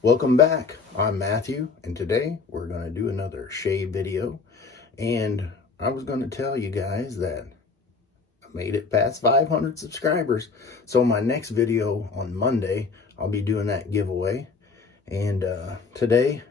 Welcome back. I'm Matthew, and today we're going to do another shave video. And I was going to tell you guys that I made it past 500 subscribers. So my next video on Monday, I'll be doing that giveaway. And today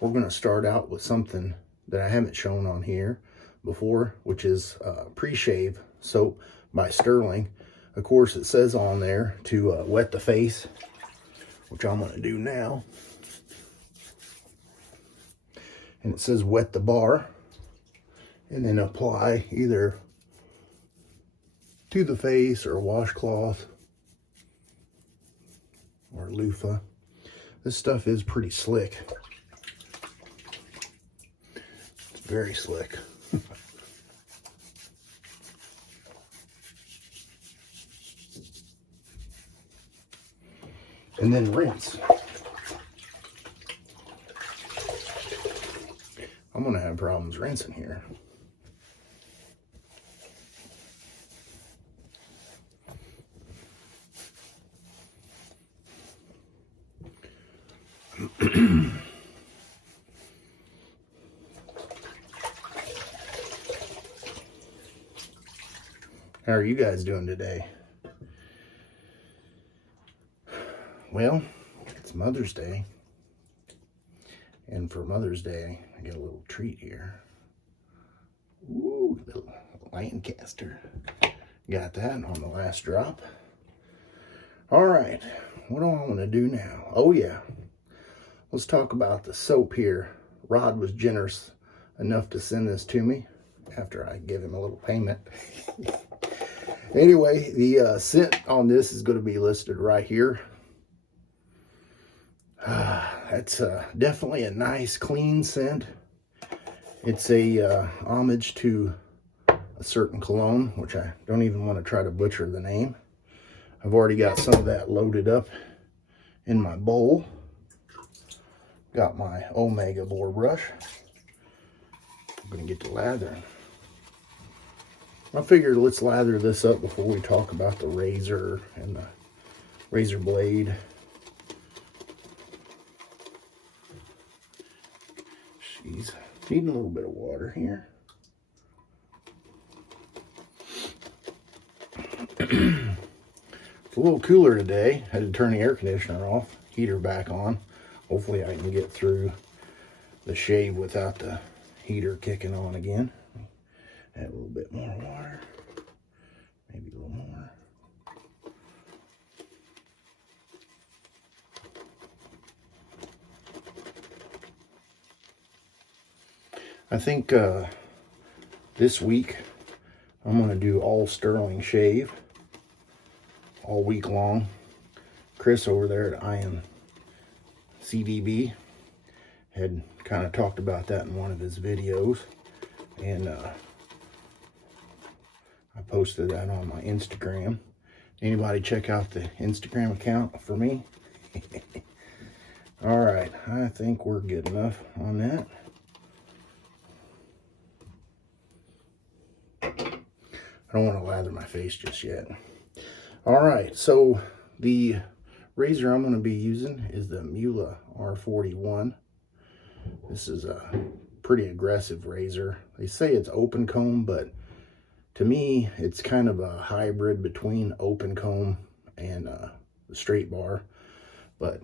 we're going to start out with something that I haven't shown on here before, which is pre-shave soap by Stirling. Of course, it says on there to wet the face, which I'm going to do now. And it says wet the bar and then apply either to the face or a washcloth or loofah. This stuff is pretty slick. It's very slick. And then rinse. I'm gonna have problems rinsing here. How are you guys doing today? Well, it's Mother's Day, and for Mother's Day, I get a little treat here. Ooh, little Lancaster. Got that on the last drop. All right, what do I want to do now? Oh yeah, let's talk about the soap here. Rod was generous enough to send this to me after I give him a little payment. Anyway, the scent on this is going to be listed right here. That's definitely a nice clean scent. It's a homage to a certain cologne, which I don't even want to try to butcher the name. I've already got some of that loaded up in my bowl. Got my Omega boar brush. I'm going to get to lathering. I figured let's lather this up before we talk about the razor and the razor blade. She's needing a little bit of water here. It's a little cooler today. Had to turn the air conditioner off, heater back on. Hopefully I can get through the shave without the heater kicking on again. Add a little bit more water, maybe a little more. I think this week I'm going to do all Stirling shave all week long. Chris over there at CDB had kind of talked about that in one of his videos, and I posted that on my Instagram. Anybody check out the Instagram account for me? All right, I think we're good enough on that. I don't want to lather my face just yet. All right, so the razor I'm going to be using is the Mühle R41. This is a pretty aggressive razor. They say it's open comb, but to me, it's kind of a hybrid between open comb and the straight bar. But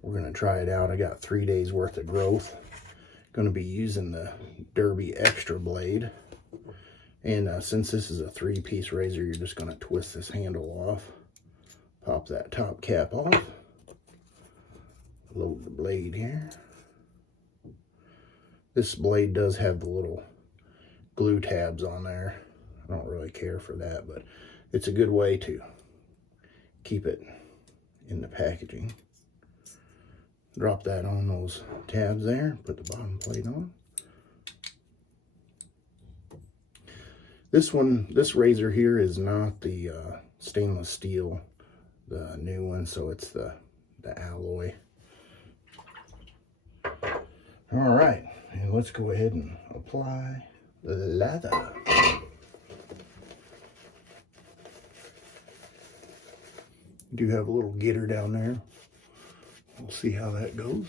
we're going to try it out. I got 3 days worth of growth. Going to be using the Derby Extra blade. And since this is a 3-piece razor, you're just going to twist this handle off. Pop that top cap off. Load the blade here. This blade does have the little glue tabs on there. I don't really care for that, but it's a good way to keep it in the packaging. Drop that on those tabs there. Put the bottom plate on. This razor here is not the stainless steel, the new one, so it's the alloy. All right, and let's go ahead and apply the lather. You do have a little getter down there. We'll see how that goes.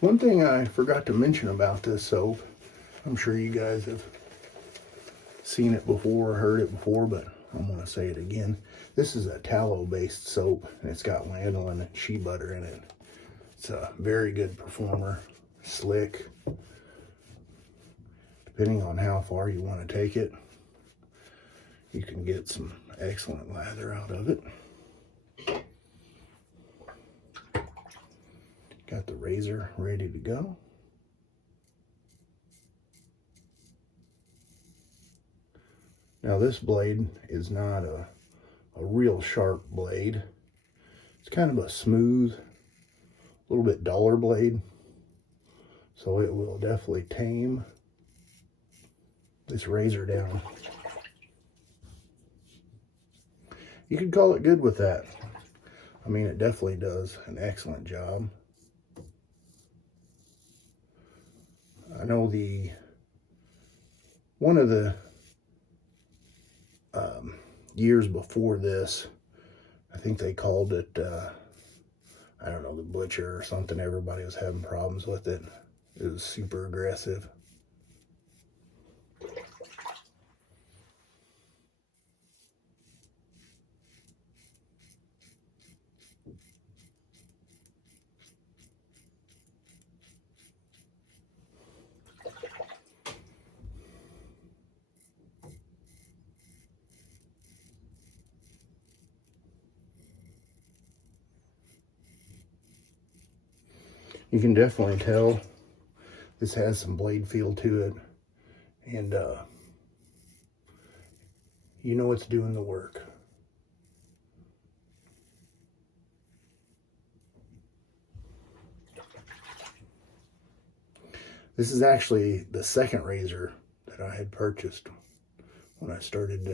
One thing I forgot to mention about this soap, I'm sure you guys have seen it before or heard it before, but I'm going to say it again. This is a tallow-based soap, and it's got lanolin and shea butter in it. It's a very good performer, slick. Depending on how far you want to take it, you can get some excellent lather out of it. Got the razor ready to go. Now this blade is not a real sharp blade. It's kind of a smooth, a little bit duller blade. So it will definitely tame this razor down. You could call it good with that. I mean, it definitely does an excellent job. I know one of the years before this, I think they called it, I don't know, the Butcher or something. Everybody was having problems with it. It was super aggressive. You can definitely tell this has some blade feel to it, and you know it's doing the work. This is actually the second razor that I had purchased when I started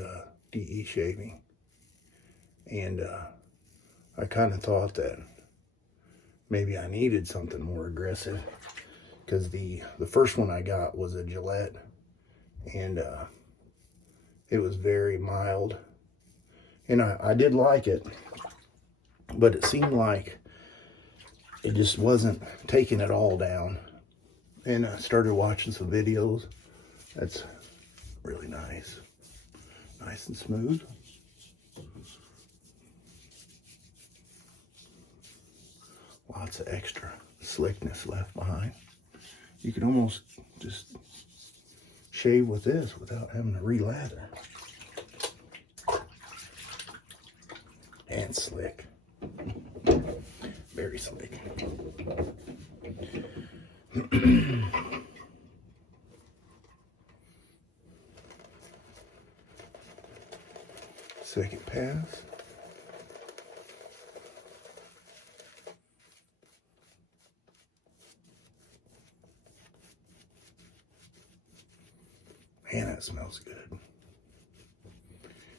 DE shaving, and I kind of thought that maybe I needed something more aggressive, because the first one I got was a Gillette, and it was very mild, and I did like it, but it seemed like it just wasn't taking it all down. And I started watching some videos. That's really nice and smooth. Lots of extra slickness left behind. You can almost just shave with this without having to re-lather. And slick. Very slick. Second pass. Man, that smells good.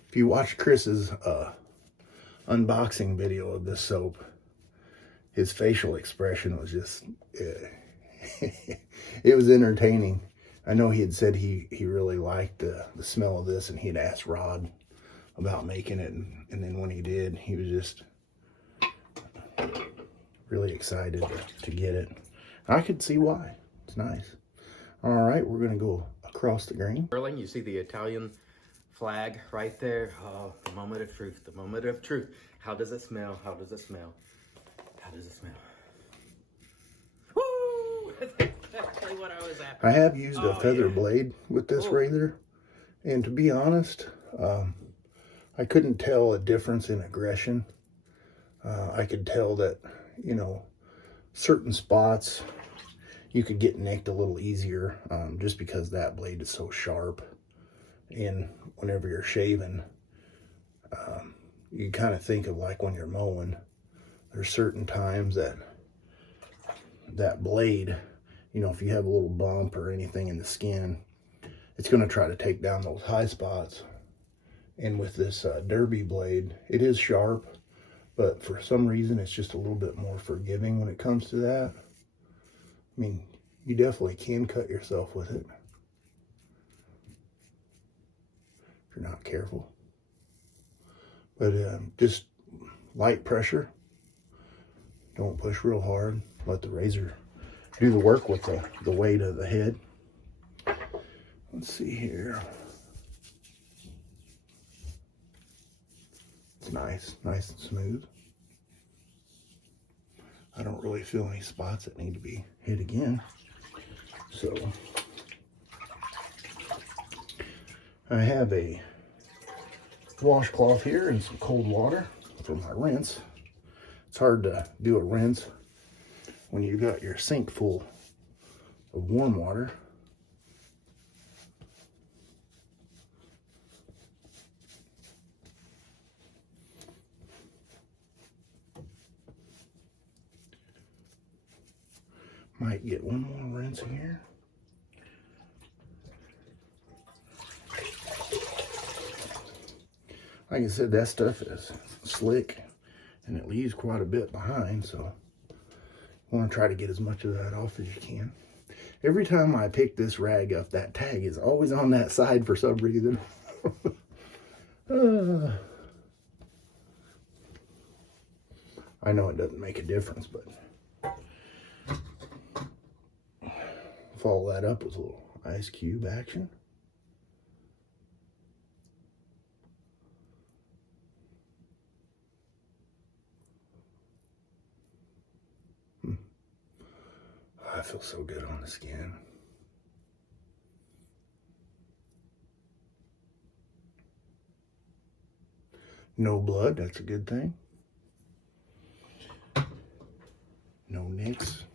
If you watch Chris's unboxing video of this soap, his facial expression was just, it was entertaining. I know he had said he really liked the smell of this, and he had asked Rod about making it, and then when he did, he was just really excited to get it. I could see why. It's nice. All right, we're gonna go across the grain. Stirling, you see the Italian flag right there. Oh, the moment of truth, the moment of truth. How does it smell? How does it smell? How does it smell? Woo! That's exactly what I was after. I have used a feather blade with this razor, and to be honest, I couldn't tell a difference in aggression. I could tell that, you know, certain spots you could get nicked a little easier, just because that blade is so sharp. And whenever you're shaving, you kind of think of like when you're mowing, there's certain times that blade, you know, if you have a little bump or anything in the skin, it's going to try to take down those high spots. And with this derby blade, it is sharp, but for some reason it's just a little bit more forgiving when it comes to that. I mean, You definitely can cut yourself with it if you're not careful. But just light pressure. Don't push real hard. Let the razor do the work with the weight of the head. Let's see here. It's nice and smooth. I don't really feel any spots that need to be hit again. So I have a washcloth here and some cold water for my rinse. It's hard to do a rinse when you've got your sink full of warm water. Might get one more rinse here. Like I said, that stuff is slick and it leaves quite a bit behind, so you want to try to get as much of that off as you can. Every time I pick this rag up, that tag is always on that side for some reason. I know it doesn't make a difference, but follow that up with a little ice cube action. I feel so good on the skin. No blood, that's a good thing. No nicks.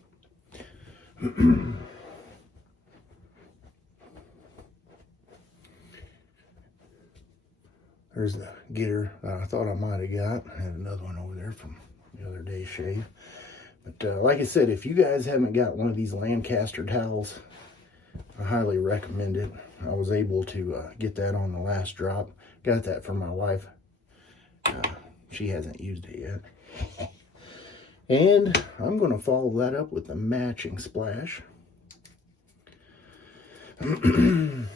There's the getter that I thought I might have got. I had another one over there from the other day's shave. But like I said, if you guys haven't got one of these Lancaster towels, I highly recommend it. I was able to get that on the last drop. Got that for my wife. She hasn't used it yet. And I'm going to follow that up with a matching splash. I'm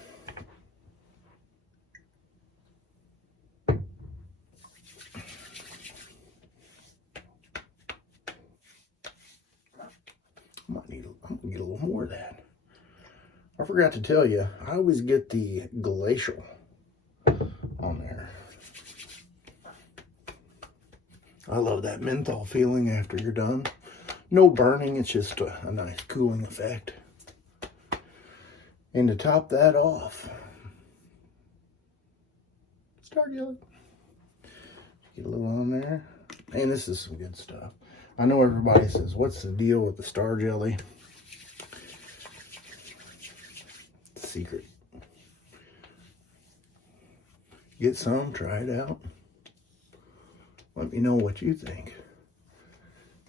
gonna get a little more of that. I forgot to tell you, I always get the glacial on there. I love that menthol feeling after you're done. No burning, it's just a nice cooling effect. And to top that off, Star Jelly. Get a little on there. And this is some good stuff. I know everybody says, what's the deal with the Star Jelly? It's a secret. Get some, try it out. Let me know what you think.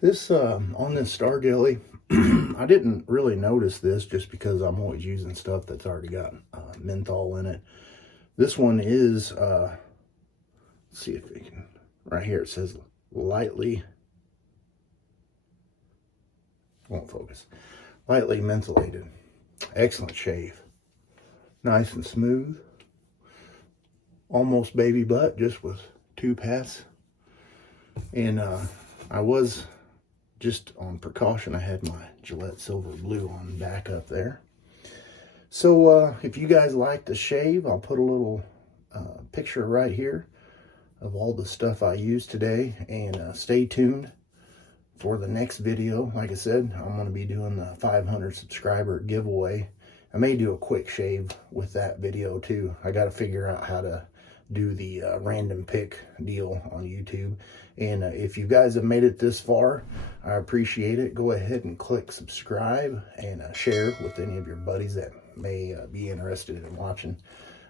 This, on this Star Jelly, I didn't really notice this just because I'm always using stuff that's already got menthol in it. This one is, let's see if we can, right here it says lightly, won't focus, lightly mentholated. Excellent shave. Nice and smooth. Almost baby butt, just with 2 passes. And I was, just on precaution, I had my Gillette Silver Blue on back up there. So if you guys like the shave, I'll put a little picture right here of all the stuff I used today. And stay tuned for the next video. Like I said, I'm going to be doing the 500 subscriber giveaway. I may do a quick shave with that video too. I got to figure out how to do the random pick deal on YouTube. And if you guys have made it this far, I appreciate it. Go ahead and click subscribe and share with any of your buddies that may be interested in watching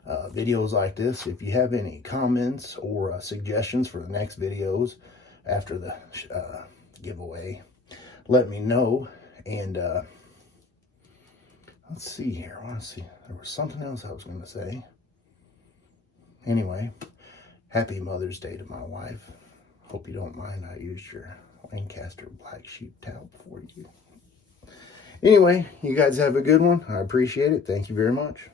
videos like this. If you have any comments or suggestions for the next videos after the giveaway, let me know. And let's see here. I want to see. There was something else I was going to say. Anyway, happy Mother's Day to my wife. Hope you don't mind I used your Lancaster black sheep towel for you. Anyway, you guys have a good one. I appreciate it. Thank you very much.